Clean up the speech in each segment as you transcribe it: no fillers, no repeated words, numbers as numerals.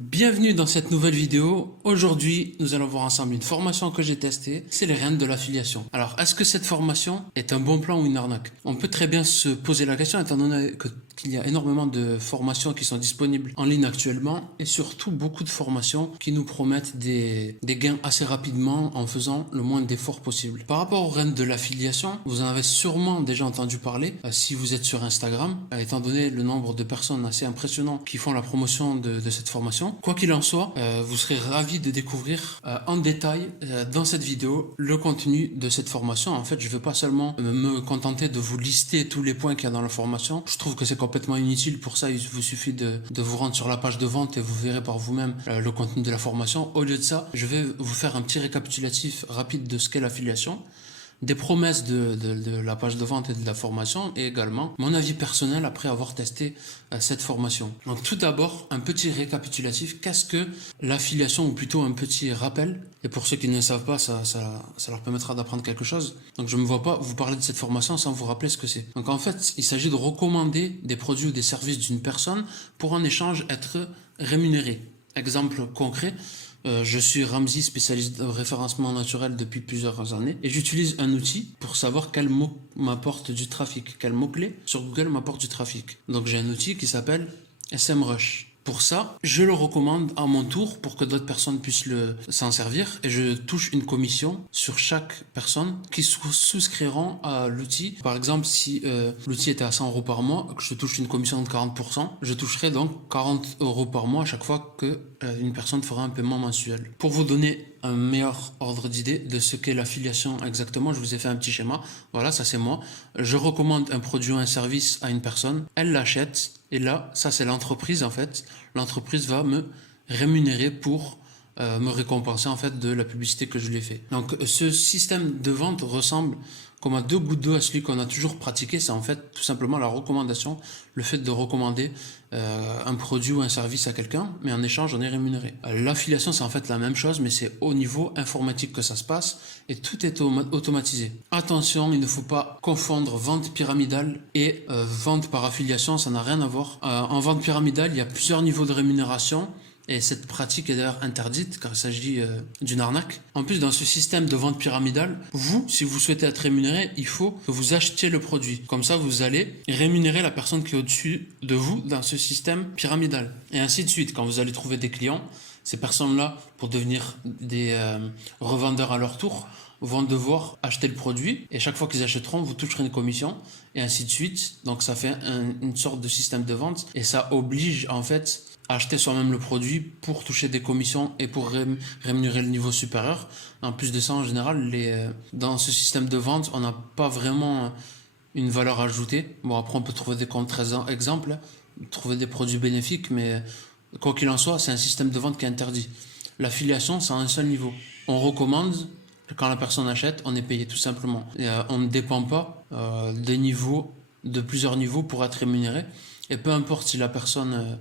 Bienvenue dans cette nouvelle vidéo. Aujourd'hui, nous allons voir ensemble une formation que j'ai testée, c'est les règles de l'affiliation. Alors, est-ce que cette formation est un bon plan ou une arnaque? On peut très bien se poser la question étant donné qu'il y a énormément de formations qui sont disponibles en ligne actuellement et surtout beaucoup de formations qui nous promettent des gains assez rapidement en faisant le moins d'efforts possible. Par rapport aux règles de l'affiliation, vous en avez sûrement déjà entendu parler si vous êtes sur Instagram, étant donné le nombre de personnes assez impressionnant qui font la promotion de cette formation. Quoi qu'il en soit, vous serez ravis de découvrir en détail dans cette vidéo le contenu de cette formation. En fait, je ne veux pas seulement me contenter de vous lister tous les points qu'il y a dans la formation. Je trouve que c'est complètement inutile. Pour ça, il vous suffit de vous rendre sur la page de vente et vous verrez par vous-même le contenu de la formation. Au lieu de ça, je vais vous faire un petit récapitulatif rapide de ce qu'est l'affiliation, des promesses de la page de vente et de la formation, et également mon avis personnel après avoir testé cette formation. Donc tout d'abord, un petit récapitulatif. Qu'est-ce que l'affiliation, ou plutôt un petit rappel? Et pour ceux qui ne le savent pas, ça leur permettra d'apprendre quelque chose. Donc je ne me vois pas vous parler de cette formation sans vous rappeler ce que c'est. Donc en fait, il s'agit de recommander des produits ou des services d'une personne pour en échange être rémunéré. Exemple concret. Je suis Ramzi, spécialiste de référencement naturel depuis plusieurs années, et j'utilise un outil pour savoir quel mot m'apporte du trafic, quel mot-clé sur Google m'apporte du trafic. Donc j'ai un outil qui s'appelle SEMrush. Pour ça, je le recommande à mon tour pour que d'autres personnes puissent s'en servir, et je touche une commission sur chaque personne qui souscriront à l'outil. Par exemple, si l'outil était à 100 euros par mois, que je touche une commission de 40%, je toucherai donc 40 euros par mois à chaque fois que une personne fera un paiement mensuel. Pour vous donner un meilleur ordre d'idée de ce qu'est l'affiliation exactement, je vous ai fait un petit schéma. Voilà, ça c'est moi. Je recommande un produit ou un service à une personne, elle l'achète, et là, ça c'est l'entreprise en fait. L'entreprise va me rémunérer pour me récompenser en fait de la publicité que je lui ai fait. Donc ce système de vente ressemble comme à deux gouttes d'eau à celui qu'on a toujours pratiqué. C'est en fait tout simplement la recommandation, le fait de recommander un produit ou un service à quelqu'un, mais en échange on est rémunéré. L'affiliation c'est en fait la même chose, mais c'est au niveau informatique que ça se passe et tout est automatisé. Attention, il ne faut pas confondre vente pyramidale et vente par affiliation, ça n'a rien à voir. En vente pyramidale, il y a plusieurs niveaux de rémunération. Et cette pratique est d'ailleurs interdite car il s'agit d'une arnaque. En plus, dans ce système de vente pyramidale, vous, si vous souhaitez être rémunéré, il faut que vous achetiez le produit. Comme ça, vous allez rémunérer la personne qui est au-dessus de vous dans ce système pyramidal. Et ainsi de suite. Quand vous allez trouver des clients, ces personnes-là, pour devenir des revendeurs à leur tour, vont devoir acheter le produit et chaque fois qu'ils achèteront, vous toucherez une commission et ainsi de suite. Donc ça fait une sorte de système de vente et ça oblige en fait à acheter soi-même le produit pour toucher des commissions et pour rémunérer le niveau supérieur. En plus de ça, en général, dans ce système de vente, on n'a pas vraiment une valeur ajoutée. Bon, après on peut trouver des contre-exemples, trouver des produits bénéfiques, mais quoi qu'il en soit, c'est un système de vente qui est interdit. L'affiliation, c'est à un seul niveau. On recommande. Quand la personne achète, on est payé tout simplement. Et, on ne dépend pas de plusieurs niveaux pour être rémunéré. Et peu importe si la personne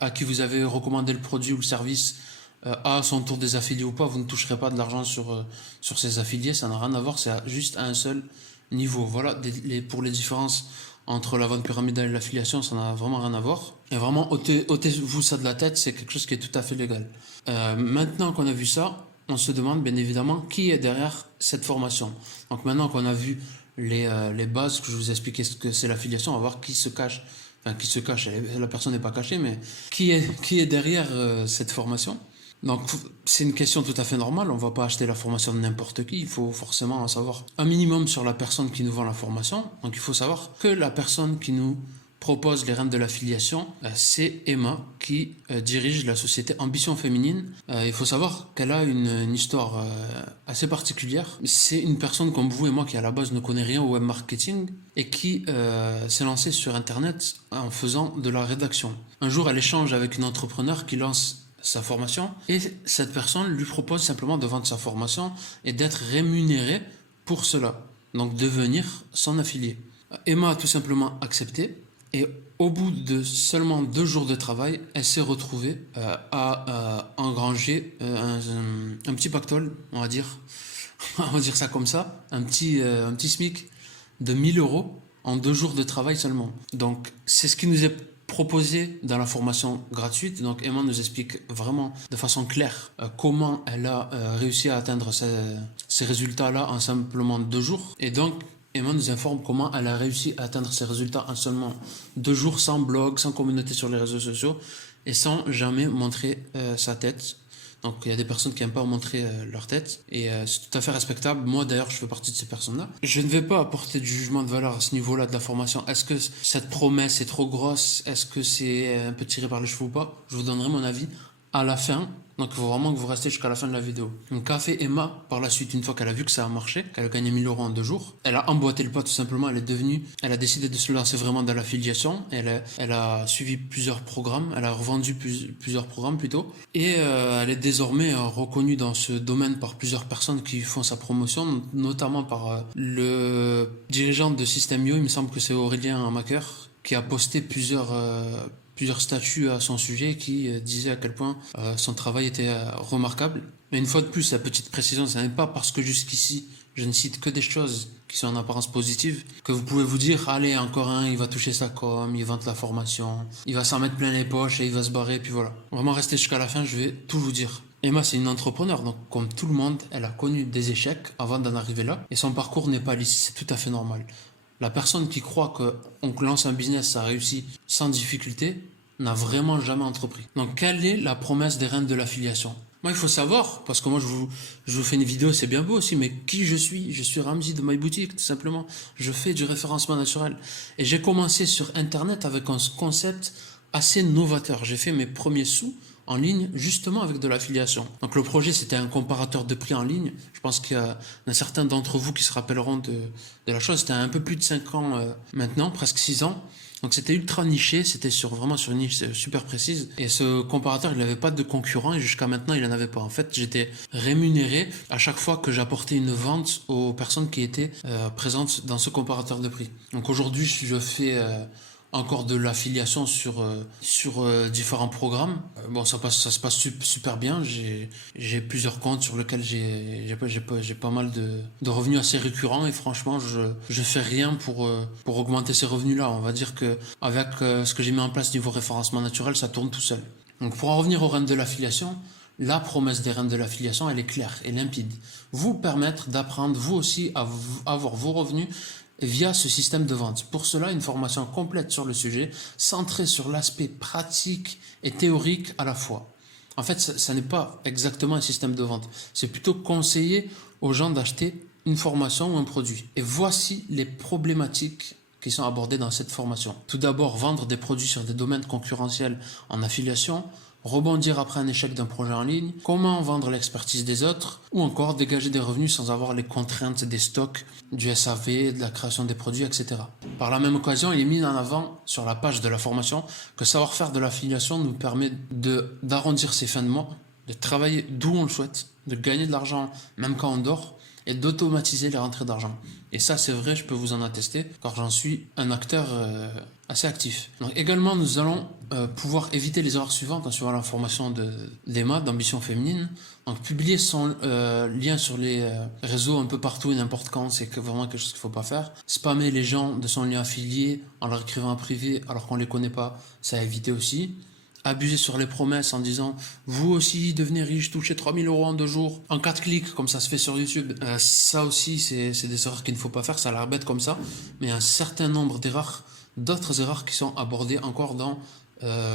à qui vous avez recommandé le produit ou le service a à son tour des affiliés ou pas, vous ne toucherez pas de l'argent sur ces affiliés. Ça n'a rien à voir, c'est juste à un seul niveau. Voilà, pour les différences entre la vente pyramidale et l'affiliation, ça n'a vraiment rien à voir. Et vraiment, ôtez-vous ça de la tête, c'est quelque chose qui est tout à fait légal. Maintenant qu'on a vu ça, on se demande bien évidemment qui est derrière cette formation. Donc maintenant qu'on a vu les bases, que je vous ai expliqué ce que c'est l'affiliation, on va voir qui se cache. Enfin, qui se cache, la personne n'est pas cachée, mais qui est derrière cette formation. Donc c'est une question tout à fait normale, on ne va pas acheter la formation de n'importe qui, il faut forcément en savoir un minimum sur la personne qui nous vend la formation. Donc il faut savoir que la personne qui nous propose les règles de l'affiliation, c'est Emma qui dirige la société Ambition Féminine. Il faut savoir qu'elle a une histoire assez particulière. C'est une personne comme vous et moi qui à la base ne connaît rien au web marketing et qui s'est lancée sur internet en faisant de la rédaction. Un jour, elle échange avec une entrepreneur qui lance sa formation et cette personne lui propose simplement de vendre sa formation et d'être rémunérée pour cela, donc devenir son affilié. Emma a tout simplement accepté. Et au bout de seulement 2 jours de travail, elle s'est retrouvée à engranger un petit pactole, on va dire ça comme ça, un petit SMIC de 1 000 € en 2 jours de travail seulement. Donc c'est ce qui nous est proposé dans la formation gratuite. Donc Emma nous explique vraiment de façon claire comment elle a réussi à atteindre ces résultats-là en simplement 2 jours. Et donc Emma nous informe comment elle a réussi à atteindre ces résultats en seulement 2 jours, sans blog, sans communauté sur les réseaux sociaux et sans jamais montrer sa tête. Donc il y a des personnes qui n'aiment pas montrer leur tête et c'est tout à fait respectable. Moi d'ailleurs je fais partie de ces personnes-là. Je ne vais pas apporter de jugement de valeur à ce niveau-là de la formation. Est-ce que cette promesse est trop grosse? Est-ce que c'est un peu tiré par les cheveux ou pas? Je vous donnerai mon avis à la fin. Donc il faut vraiment que vous restez jusqu'à la fin de la vidéo. Donc qu'a fait Emma par la suite, une fois qu'elle a vu que ça a marché, qu'elle a gagné 1000 euros en 2 jours, elle a emboîté le pas tout simplement, elle a décidé de se lancer vraiment dans l'affiliation, elle a suivi plusieurs programmes, elle a revendu plusieurs programmes plutôt, et elle est désormais reconnue dans ce domaine par plusieurs personnes qui font sa promotion, notamment par le dirigeant de System.io, il me semble que c'est Aurélien Macker, qui a posté plusieurs statuts à son sujet qui disaient à quel point son travail était remarquable. Mais une fois de plus, la petite précision, ce n'est pas parce que jusqu'ici, je ne cite que des choses qui sont en apparence positives, que vous pouvez vous dire, allez, encore un, il va toucher sa com, il vante la formation, il va s'en mettre plein les poches et il va se barrer, puis voilà. Vraiment, restez jusqu'à la fin, je vais tout vous dire. Emma, c'est une entrepreneur, donc comme tout le monde, elle a connu des échecs avant d'en arriver là, et son parcours n'est pas lisse, c'est tout à fait normal. La personne qui croit qu'on lance un business, ça réussit sans difficulté, n'a vraiment jamais entrepris. Donc, quelle est la promesse des reines de l'affiliation? Moi, il faut savoir, parce que moi, je vous fais une vidéo, c'est bien beau aussi, mais qui je suis? Je suis Ramzi de My Boutique, tout simplement. Je fais du référencement naturel. Et j'ai commencé sur Internet avec un concept assez novateur. J'ai fait mes premiers sous en ligne justement avec de l'affiliation. Donc le projet c'était un comparateur de prix en ligne. Je pense qu'il y a certains d'entre vous qui se rappelleront de la chose. C'était un peu plus de 5 ans maintenant, presque 6 ans. Donc c'était ultra niché, c'était vraiment sur une niche super précise. Et ce comparateur, il n'avait pas de concurrent et jusqu'à maintenant, il n'en avait pas. En fait, j'étais rémunéré à chaque fois que j'apportais une vente aux personnes qui étaient présentes dans ce comparateur de prix. Donc aujourd'hui, je fais encore de l'affiliation sur différents programmes. Bon, ça se passe super bien. J'ai plusieurs comptes sur lesquels j'ai pas mal de revenus assez récurrents et franchement, je fais rien pour augmenter ces revenus-là. On va dire que avec ce que j'ai mis en place niveau référencement naturel, ça tourne tout seul. Donc pour en revenir aux reines de l'affiliation, la promesse des reines de l'affiliation, elle est claire et limpide. Vous permettre d'apprendre vous aussi à avoir vos revenus via ce système de vente. Pour cela, une formation complète sur le sujet, centrée sur l'aspect pratique et théorique à la fois. En fait, ça n'est pas exactement un système de vente. C'est plutôt conseiller aux gens d'acheter une formation ou un produit. Et voici les problématiques qui sont abordées dans cette formation. Tout d'abord, vendre des produits sur des domaines concurrentiels en affiliation, rebondir après un échec d'un projet en ligne, comment vendre l'expertise des autres, ou encore dégager des revenus sans avoir les contraintes des stocks, du SAV, de la création des produits, etc. Par la même occasion, il est mis en avant sur la page de la formation que savoir faire de l'affiliation nous permet d'arrondir ses fins de mois, de travailler d'où on le souhaite, de gagner de l'argent même quand on dort, et d'automatiser les rentrées d'argent. Et ça, c'est vrai, je peux vous en attester, car j'en suis un acteur assez actif. Donc, également, nous allons pouvoir éviter les erreurs suivantes en suivant la formation d'Emma, d'Ambition Féminine. Donc, publier son lien sur les réseaux un peu partout et n'importe quand, c'est vraiment quelque chose qu'il ne faut pas faire. Spammer les gens de son lien affilié en leur écrivant en privé alors qu'on ne les connaît pas, ça à éviter aussi. Abuser sur les promesses en disant vous aussi devenez riche, touchez 3000 euros en 2 jours, en 4 clics comme ça se fait sur YouTube. Ça aussi c'est des erreurs qu'il ne faut pas faire, ça a l'air bête comme ça, mais il y a un certain nombre d'erreurs, d'autres erreurs qui sont abordées encore dans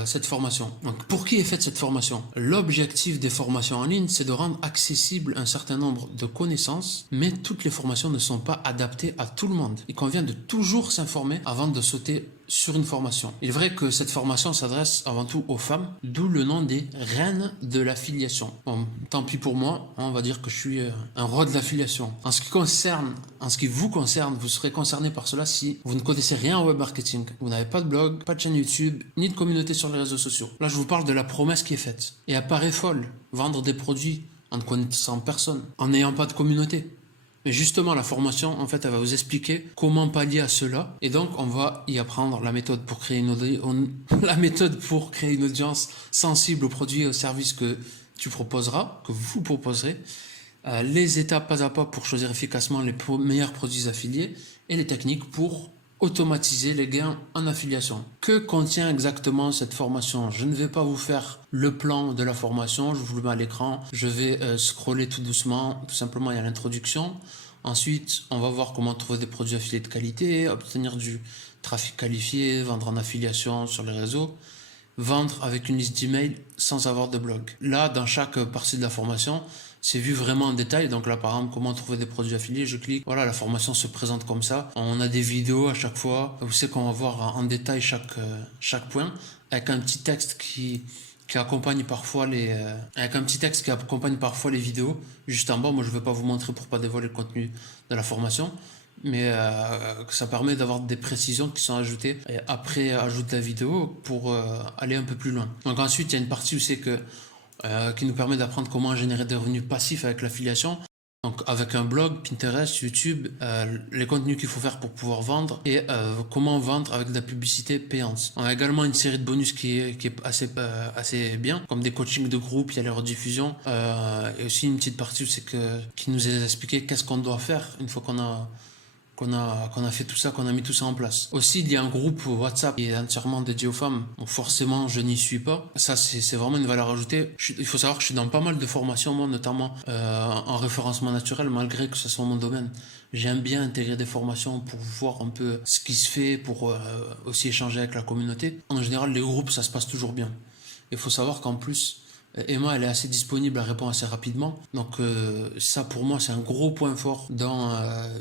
cette formation. Donc pour qui est faite cette formation? L'objectif des formations en ligne, c'est de rendre accessible un certain nombre de connaissances, mais toutes les formations ne sont pas adaptées à tout le monde. Il convient de toujours s'informer avant de sauter sur une formation. Il est vrai que cette formation s'adresse avant tout aux femmes, d'où le nom des reines de l'affiliation. Bon, tant pis pour moi, on va dire que je suis un roi de l'affiliation. En ce qui vous concerne, vous serez concerné par cela si vous ne connaissez rien au web marketing. Vous n'avez pas de blog, pas de chaîne YouTube, ni de communauté sur les réseaux sociaux. Là, je vous parle de la promesse qui est faite. Et elle paraît folle, vendre des produits en ne connaissant personne, en n'ayant pas de communauté. Mais justement, la formation, en fait, elle va vous expliquer comment pallier à cela. Et donc, on va y apprendre la méthode pour créer une audience sensible aux produits et aux services que tu proposeras, que vous proposerez. Les étapes pas à pas pour choisir efficacement les meilleurs produits affiliés et les techniques pour automatiser les gains en affiliation. Que contient exactement cette formation? Je ne vais pas vous faire le plan de la formation, je vous le mets à l'écran. Je vais scroller tout doucement, tout simplement il y a l'introduction. Ensuite, on va voir comment trouver des produits affiliés de qualité, obtenir du trafic qualifié, vendre en affiliation sur les réseaux, vendre avec une liste d'email sans avoir de blog. Là, dans chaque partie de la formation, c'est vu vraiment en détail. Donc là, par exemple, comment trouver des produits affiliés, je clique. Voilà, la formation se présente comme ça. On a des vidéos à chaque fois. Vous savez qu'on va voir en détail chaque point avec un petit texte qui accompagne parfois les vidéos juste en bas. Moi, je ne vais pas vous montrer pour pas dévoiler le contenu de la formation, mais ça permet d'avoir des précisions qui sont ajoutées après ajout de la vidéo pour aller un peu plus loin. Donc ensuite, il y a une partie où c'est qui nous permet d'apprendre comment générer des revenus passifs avec l'affiliation. Donc avec un blog, Pinterest, YouTube, les contenus qu'il faut faire pour pouvoir vendre et comment vendre avec de la publicité payante. On a également une série de bonus qui est assez bien, comme des coachings de groupe, il y a les rediffusions et aussi une petite partie où qui nous est expliqué qu'est-ce qu'on doit faire une fois qu'on a fait tout ça, qu'on a mis tout ça en place. Aussi, il y a un groupe WhatsApp qui est entièrement dédié aux femmes. Donc forcément, je n'y suis pas. Ça, c'est vraiment une valeur ajoutée. Il faut savoir que je suis dans pas mal de formations, moi, notamment en référencement naturel, malgré que ce soit mon domaine. J'aime bien intégrer des formations pour voir un peu ce qui se fait, pour aussi échanger avec la communauté. En général, les groupes, ça se passe toujours bien. Il faut savoir qu'en plus, Emma, elle est assez disponible, elle répond assez rapidement. Donc ça, pour moi, c'est un gros point fort dans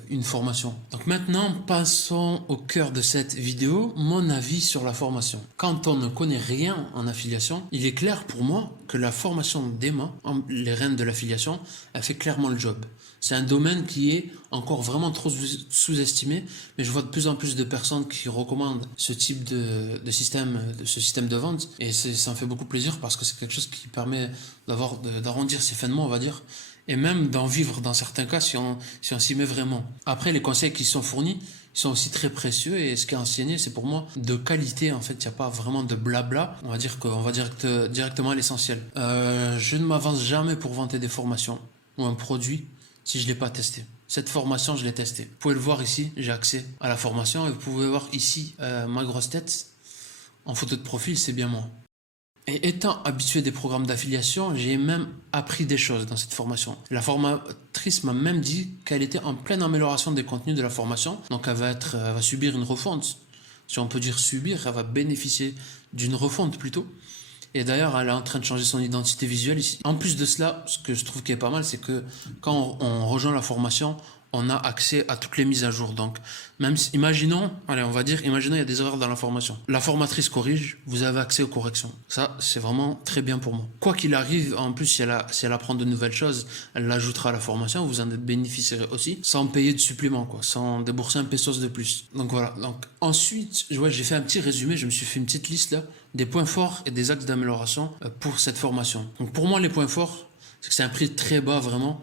une formation. Donc maintenant, passons au cœur de cette vidéo, mon avis sur la formation. Quand on ne connaît rien en affiliation, il est clair pour moi que la formation d'Emma, les reines de l'affiliation, elle fait clairement le job. C'est un domaine qui est encore vraiment trop sous-estimé, mais je vois de plus en plus de personnes qui recommandent ce type de système, ce système de vente, et ça me fait beaucoup plaisir parce que c'est quelque chose qui permet d'arrondir ses fins de mois, on va dire, et même d'en vivre dans certains cas si on s'y met vraiment. Après, les conseils qui sont fournis sont aussi très précieux et ce qui est enseigné, c'est pour moi de qualité. En fait, il n'y a pas vraiment de blabla. On va dire qu'on va directement à l'essentiel. Je ne m'avance jamais pour vanter des formations ou un produit si je ne l'ai pas testé. Cette formation, je l'ai testée. Vous pouvez le voir ici, j'ai accès à la formation et vous pouvez voir ici ma grosse tête en photo de profil, c'est bien moi. Et étant habitué des programmes d'affiliation, j'ai même appris des choses dans cette formation. La formatrice m'a même dit qu'elle était en pleine amélioration des contenus de la formation, donc elle va subir une refonte. Si on peut dire subir, elle va bénéficier d'une refonte plutôt. Et d'ailleurs, elle est en train de changer son identité visuelle ici. En plus de cela, ce que je trouve qui est pas mal, c'est que quand on rejoint la formation, on a accès à toutes les mises à jour. Donc, même si, imaginons il y a des erreurs dans la formation. La formatrice corrige, vous avez accès aux corrections. Ça, c'est vraiment très bien pour moi. Quoi qu'il arrive, en plus, si elle apprend de nouvelles choses, elle l'ajoutera à la formation, vous en bénéficierez aussi, sans payer de supplément, sans débourser un pesos de plus. Donc voilà. Donc, ensuite, j'ai fait un petit résumé, je me suis fait une petite liste là, des points forts et des axes d'amélioration pour cette formation. Donc, pour moi, les points forts, c'est que c'est un prix très bas, vraiment.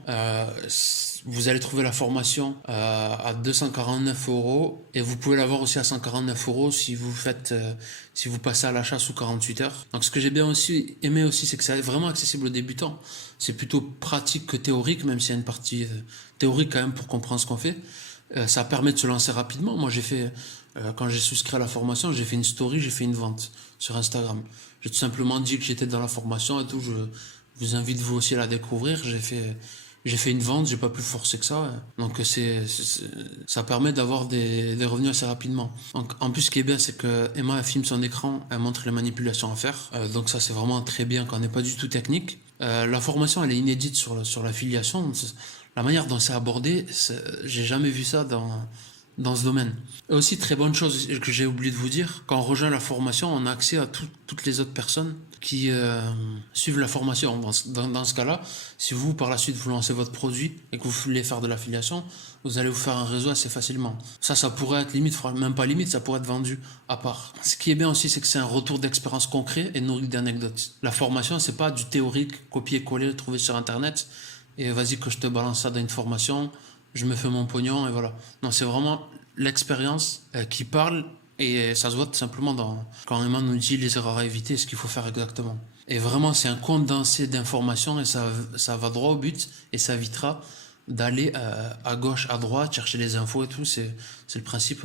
Vous allez trouver la formation à 249 € et vous pouvez l'avoir aussi à 149 € si vous passez à l'achat sous 48 heures. Donc ce que j'ai bien aussi aimé aussi, c'est que c'est vraiment accessible aux débutants. C'est plutôt pratique que théorique, même s'il y a une partie théorique quand même pour comprendre ce qu'on fait. Ça permet de se lancer rapidement. Moi quand j'ai souscrit à la formation, j'ai fait une story, j'ai fait une vente sur Instagram. J'ai tout simplement dit que j'étais dans la formation et tout. Je vous invite vous aussi à la découvrir. J'ai fait une vente, j'ai pas plus forcé que ça. Donc ça permet d'avoir des revenus assez rapidement. Donc en plus, ce qui est bien, c'est que Emma elle filme son écran, elle montre les manipulations à faire. Donc ça, c'est vraiment très bien quand on n'est pas du tout technique. La formation, elle est inédite sur l'affiliation. La manière dont c'est abordé, j'ai jamais vu ça dans ce domaine. Et aussi, très bonne chose que j'ai oublié de vous dire, quand on rejoint la formation, on a accès à toutes les autres personnes qui suivent la formation. Dans ce cas-là, si vous, par la suite, vous lancez votre produit et que vous voulez faire de l'affiliation, vous allez vous faire un réseau assez facilement. Ça pourrait être limite, même pas limite, ça pourrait être vendu à part. Ce qui est bien aussi, c'est que c'est un retour d'expérience concret et nourri d'anecdotes. La formation, c'est pas du théorique, copier-coller, trouver sur Internet, et vas-y que je te balance ça dans une formation, je me fais mon pognon et voilà. Non, c'est vraiment l'expérience qui parle et ça se voit tout simplement quand Emma nous dit les erreurs à éviter, ce qu'il faut faire exactement. Et vraiment, c'est un condensé d'informations et ça va droit au but et ça évitera d'aller à gauche, à droite, chercher les infos et tout. C'est le principe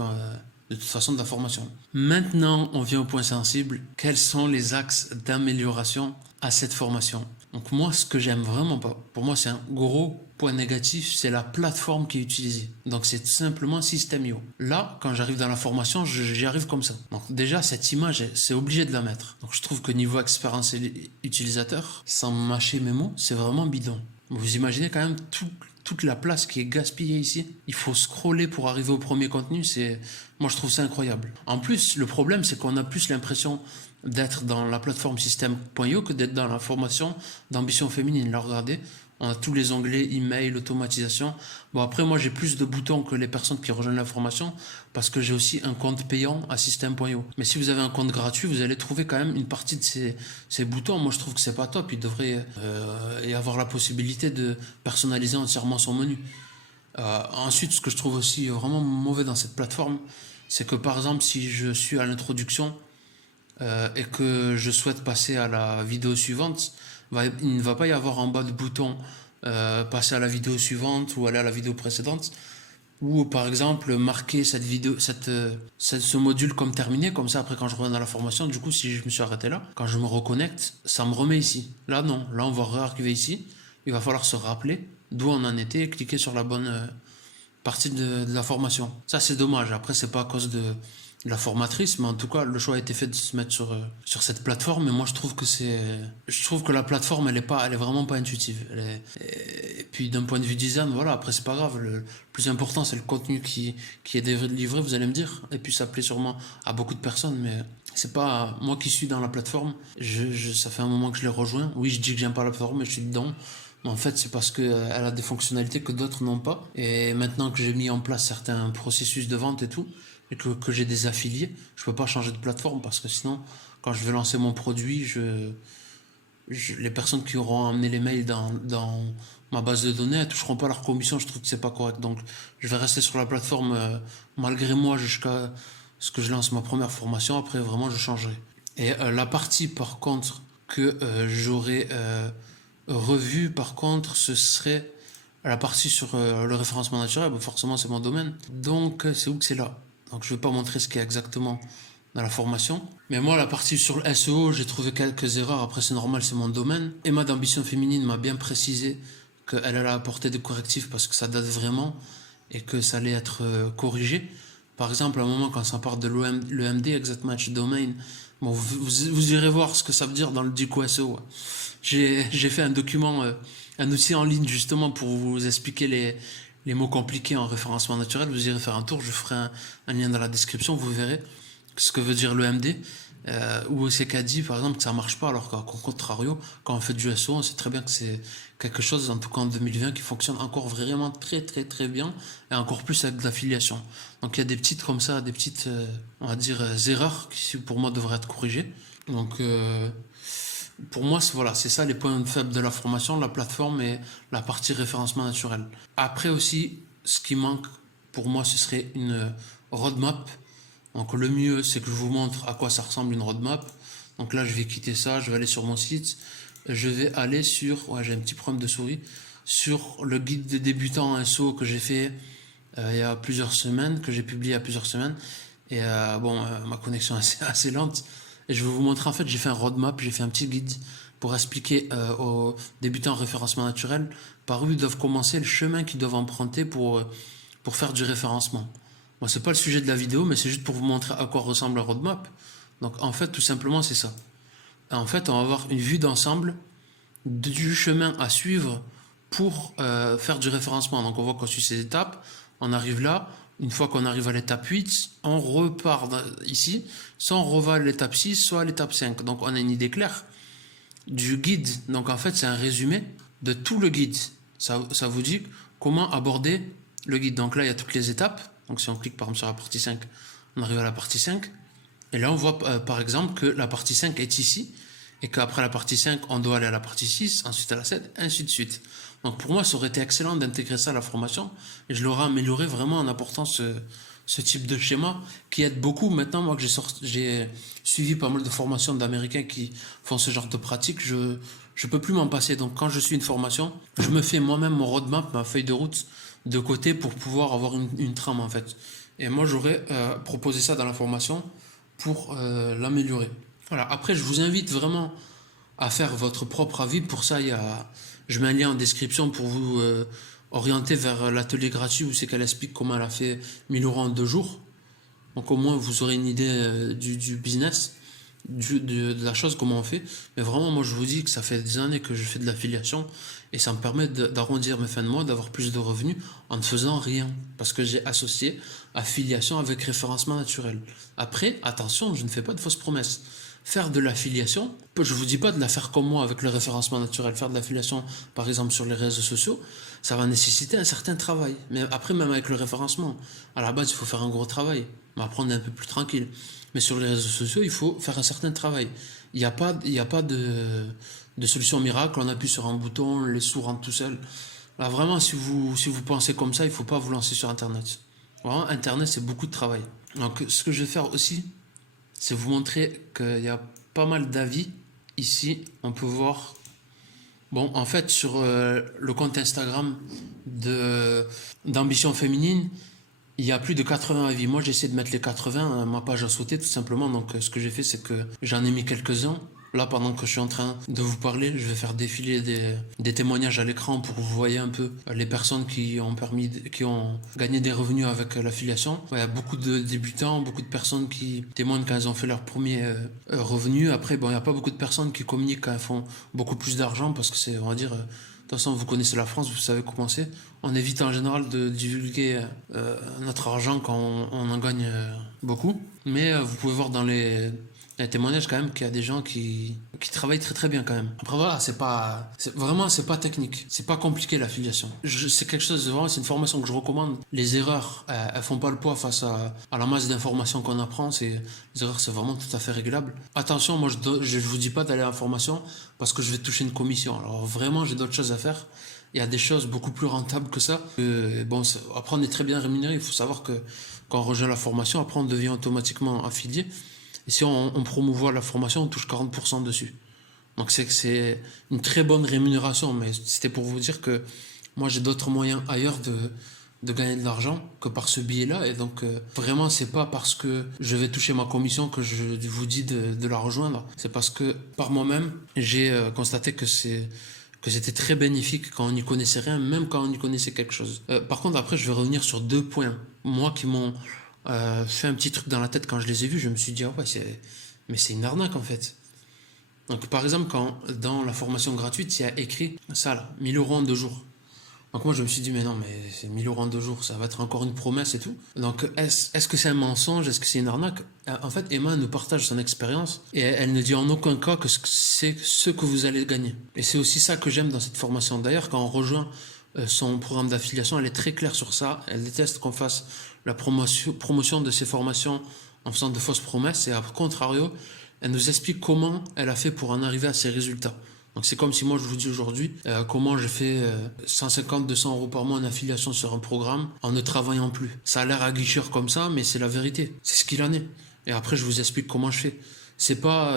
de toute façon de la formation. Maintenant, on vient au point sensible. Quels sont les axes d'amélioration à cette formation? Donc moi, ce que j'aime vraiment pas, pour moi c'est un gros point négatif, c'est la plateforme qui est utilisée. Donc c'est simplement System.io. Là, quand j'arrive dans la formation, j'y arrive comme ça. Donc déjà, cette image, c'est obligé de la mettre. Donc je trouve que niveau expérience utilisateur, sans mâcher mes mots, c'est vraiment bidon. Vous imaginez quand même toute la place qui est gaspillée ici. Il faut scroller pour arriver au premier contenu. Moi, je trouve ça incroyable. En plus, le problème, c'est qu'on a plus l'impression d'être dans la plateforme System.io que d'être dans la formation d'ambition féminine. Là, regardez, on a tous les onglets, email, automatisation. Bon, après, moi, j'ai plus de boutons que les personnes qui rejoignent la formation parce que j'ai aussi un compte payant à System.io. Mais si vous avez un compte gratuit, vous allez trouver quand même une partie de ces boutons. Moi, je trouve que c'est pas top. Il devrait y avoir la possibilité de personnaliser entièrement son menu. Ensuite, ce que je trouve aussi vraiment mauvais dans cette plateforme, c'est que par exemple, si je suis à l'introduction et que je souhaite passer à la vidéo suivante, il ne va pas y avoir en bas de bouton passer à la vidéo suivante ou aller à la vidéo précédente, ou par exemple marquer ce module comme terminé, comme ça après quand je reviens dans la formation, du coup si je me suis arrêté là, quand je me reconnecte, ça me remet ici. Là non, là on va réarriver ici, il va falloir se rappeler d'où on en était et cliquer sur la bonne partie de la formation. Ça c'est dommage, après c'est pas à cause de la formatrice, mais en tout cas le choix a été fait de se mettre sur cette plateforme, et moi je trouve que la plateforme elle est vraiment pas intuitive. Et puis d'un point de vue design, voilà, après c'est pas grave, le plus important c'est le contenu qui est livré, vous allez me dire, et puis ça plaît sûrement à beaucoup de personnes, mais c'est pas moi qui suis dans la plateforme, ça fait un moment que je l'ai rejoint, oui je dis que j'aime pas la plateforme mais je suis dedans. Mais en fait, c'est parce qu'elle a des fonctionnalités que d'autres n'ont pas. Et maintenant que j'ai mis en place certains processus de vente et tout, et que j'ai des affiliés, je peux pas changer de plateforme parce que sinon, quand je vais lancer mon produit, les personnes qui auront amené les mails dans ma base de données, elles toucheront pas leur commission. Je trouve que c'est pas correct. Donc, je vais rester sur la plateforme malgré moi jusqu'à ce que je lance ma première formation. Après, vraiment, je changerai. Et la partie, par contre, que j'aurais revue, par contre, ce serait la partie sur le référencement naturel. Bon, forcément, c'est mon domaine. Donc, c'est où que c'est là. Donc, je ne vais pas montrer ce qu'il y a exactement dans la formation. Mais moi, la partie sur le SEO, j'ai trouvé quelques erreurs. Après, c'est normal, c'est mon domaine. Emma d'Ambition Féminine m'a bien précisé qu'elle allait apporter des correctifs parce que ça date vraiment et que ça allait être corrigé. Par exemple, à un moment, quand ça part de l'EMD, Exact Match Domain, bon, vous irez voir ce que ça veut dire dans le DICO SEO. J'ai fait un document, un outil en ligne justement pour vous expliquer les mots compliqués en référencement naturel. Vous irez faire un tour, je ferai un lien dans la description, vous verrez ce que veut dire l'EMD. Ou c'est qu'a dit par exemple que ça marche pas, alors qu'au contrario, quand on fait du SEO, on sait très bien que c'est quelque chose, en tout cas en 2020, qui fonctionne encore vraiment très très très bien, et encore plus avec de l'affiliation. Donc il y a des petites comme ça, des petites, on va dire, erreurs qui pour moi devraient être corrigées. Donc pour moi, voilà, c'est ça les points faibles de la formation, la plateforme et la partie référencement naturel. Après aussi, ce qui manque pour moi, ce serait une roadmap. Donc le mieux, c'est que je vous montre à quoi ça ressemble une roadmap. Donc là, je vais quitter ça, je vais aller sur mon site. Je vais aller sur, ouais, j'ai un petit problème de souris, sur le guide des débutants en SEO que j'ai fait il y a plusieurs semaines, que j'ai publié il y a plusieurs semaines. Et ma connexion est assez lente. Et je vais vous montrer, en fait, j'ai fait un roadmap, j'ai fait un petit guide pour expliquer aux débutants en référencement naturel par où ils doivent commencer, le chemin qu'ils doivent emprunter pour faire du référencement. Bon, c'est pas le sujet de la vidéo, mais c'est juste pour vous montrer à quoi ressemble la roadmap. Donc, en fait, tout simplement, c'est ça. En fait, on va avoir une vue d'ensemble du chemin à suivre pour faire du référencement. Donc, on voit qu'on suit ces étapes. On arrive là. Une fois qu'on arrive à l'étape 8, on repart ici. Soit on reva à l'étape 6, soit à l'étape 5. Donc, on a une idée claire du guide. Donc, en fait, c'est un résumé de tout le guide. Ça vous dit comment aborder le guide. Donc là, il y a toutes les étapes. Donc si on clique par exemple sur la partie 5, on arrive à la partie 5. Et là, on voit par exemple que la partie 5 est ici. Et qu'après la partie 5, on doit aller à la partie 6, ensuite à la 7, ainsi de suite. Donc pour moi, ça aurait été excellent d'intégrer ça à la formation. Et je l'aurais amélioré vraiment en apportant ce type de schéma qui aide beaucoup. Maintenant, moi que j'ai suivi pas mal de formations d'Américains qui font ce genre de pratique, je peux plus m'en passer. Donc quand je suis une formation, je me fais moi-même mon roadmap, ma feuille de route de côté pour pouvoir avoir une trame en fait. Et moi, j'aurais proposé ça dans la formation pour l'améliorer. Voilà. Après, je vous invite vraiment à faire votre propre avis. Pour ça, je mets un lien en description pour vous orienter vers l'atelier gratuit où c'est qu'elle explique comment elle a fait 1000 € en 2 jours. Donc au moins, vous aurez une idée du business, de la chose, comment on fait. Mais vraiment, moi, je vous dis que ça fait des années que je fais de l'affiliation et ça me permet d'arrondir mes fins de mois, d'avoir plus de revenus en ne faisant rien. Parce que j'ai associé affiliation avec référencement naturel. Après, attention, je ne fais pas de fausses promesses. Faire de l'affiliation, je vous dis pas de la faire comme moi avec le référencement naturel. Faire de l'affiliation, par exemple, sur les réseaux sociaux, ça va nécessiter un certain travail. Mais après, même avec le référencement, à la base, il faut faire un gros travail. Mais après, on est un peu plus tranquille. Mais sur les réseaux sociaux, il faut faire un certain travail. Il y a pas de solution miracle. On appuie sur un bouton, les sous rentrent tout seuls. Là, vraiment, si vous pensez comme ça, il ne faut pas vous lancer sur Internet. Vraiment, Internet, c'est beaucoup de travail. Donc, ce que je vais faire aussi, c'est vous montrer qu'il y a pas mal d'avis. Ici, on peut voir. Bon, en fait, sur le compte Instagram d'Ambition Féminine, il y a plus de 80 avis. Moi, j'essaie de mettre les 80. Ma page a sauté tout simplement. Donc, ce que j'ai fait, c'est que j'en ai mis quelques-uns. Là, pendant que je suis en train de vous parler, je vais faire défiler des témoignages à l'écran pour que vous voyez un peu les personnes qui ont gagné des revenus avec l'affiliation. Il y a beaucoup de débutants, beaucoup de personnes qui témoignent quand elles ont fait leur premier revenu. Après, bon, il n'y a pas beaucoup de personnes qui communiquent quand elles font beaucoup plus d'argent parce que c'est, on va dire, de toute façon, vous connaissez la France, vous savez comment c'est. On évite en général de divulguer notre argent quand on en gagne beaucoup. Mais vous pouvez voir dans les témoignages quand même qu'il y a des gens qui travaillent très très bien quand même. Après voilà, c'est pas technique, c'est pas compliqué l'affiliation. C'est quelque chose de vraiment, c'est une formation que je recommande. Les erreurs, elles font pas le poids face à la masse d'informations qu'on apprend. Les erreurs, c'est vraiment tout à fait réglable. Attention, moi je vous dis pas d'aller à la formation parce que je vais toucher une commission. Alors vraiment, j'ai d'autres choses à faire. Il y a des choses beaucoup plus rentables que ça. Bon, après on est très bien rémunéré. Il faut savoir que quand on rejoint la formation, après on devient automatiquement affilié. Et si on promouvoit la formation, on touche 40% dessus. Donc c'est une très bonne rémunération, mais c'était pour vous dire que moi j'ai d'autres moyens ailleurs de gagner de l'argent que par ce biais-là. Et donc vraiment, c'est pas parce que je vais toucher ma commission que je vous dis de la rejoindre. C'est parce que par moi-même, j'ai constaté que c'était très bénéfique quand on n'y connaissait rien, même quand on y connaissait quelque chose. Par contre, après, je vais revenir sur 2 points. Moi qui m'ont fait un petit truc dans la tête quand je les ai vus, je me suis dit, ah ouais, mais c'est une arnaque en fait. Donc par exemple, quand dans la formation gratuite, il y a écrit ça là, 1000 € en 2 jours. Donc moi je me suis dit, mais non, mais c'est 1000 € en 2 jours, ça va être encore une promesse et tout. Donc est-ce que c'est un mensonge, est-ce que c'est une arnaque? En fait, Emma nous partage son expérience et elle ne dit en aucun cas que c'est ce que vous allez gagner. Et c'est aussi ça que j'aime dans cette formation. D'ailleurs, quand on rejoint son programme d'affiliation, elle est très claire sur ça. Elle déteste qu'on fasse la promotion de ses formations en faisant de fausses promesses. Et à contrario, elle nous explique comment elle a fait pour en arriver à ces résultats. Donc c'est comme si moi je vous dis aujourd'hui comment je fais 150-200 € par mois en affiliation sur un programme en ne travaillant plus. Ça a l'air aguicheur comme ça, mais c'est la vérité. C'est ce qu'il en est. Et après je vous explique comment je fais. C'est pas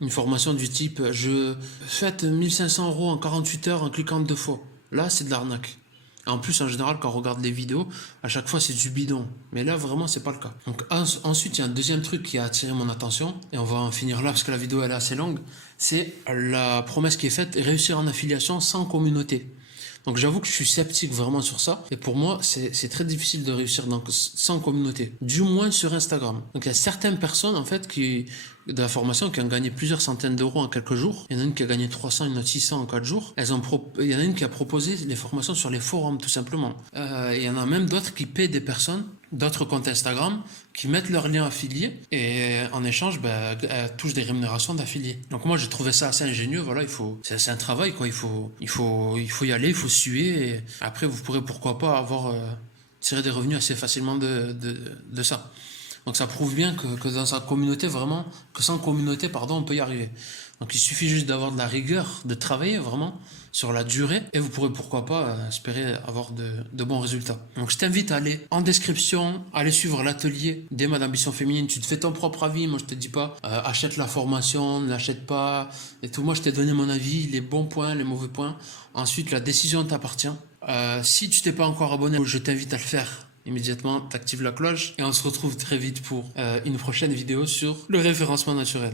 une formation du type je faites 1500 € en 48 heures en cliquant 2 fois. Là c'est de l'arnaque. En plus, en général, quand on regarde les vidéos, à chaque fois, c'est du bidon. Mais là, vraiment, c'est pas le cas. Donc, ensuite, il y a un deuxième truc qui a attiré mon attention, et on va en finir là parce que la vidéo, elle est assez longue. C'est la promesse qui est faite, réussir en affiliation sans communauté. Donc, j'avoue que je suis sceptique vraiment sur ça. Et pour moi, c'est très difficile de réussir sans communauté. Du moins sur Instagram. Donc, il y a certaines personnes, en fait, de la formation qui ont gagné plusieurs centaines d'euros en quelques jours. Il y en a une qui a gagné 300, une autre 600 en 4 jours. Il y en a une qui a proposé les formations sur les forums, tout simplement. Il y en a même d'autres qui paient des personnes, d'autres comptes Instagram, qui mettent leurs liens affiliés et en échange, elles touchent des rémunérations d'affiliés. Donc moi, j'ai trouvé ça assez ingénieux. Voilà, c'est un travail, quoi. Il faut y aller, il faut suer. Et après, vous pourrez pourquoi pas tirer des revenus assez facilement de ça. Donc ça prouve bien que dans sa communauté, vraiment, que sans communauté, pardon, on peut y arriver. Donc il suffit juste d'avoir de la rigueur, de travailler vraiment sur la durée et vous pourrez pourquoi pas espérer avoir de bons résultats. Donc je t'invite à aller en description, aller suivre l'atelier d'Emma d'Ambition Féminine. Tu te fais ton propre avis, moi je te dis pas achète la formation, ne l'achète pas et tout. Moi je t'ai donné mon avis, les bons points, les mauvais points. Ensuite la décision t'appartient. Si tu t'es pas encore abonné, je t'invite à le faire immédiatement tu actives la cloche et on se retrouve très vite pour une prochaine vidéo sur le référencement naturel.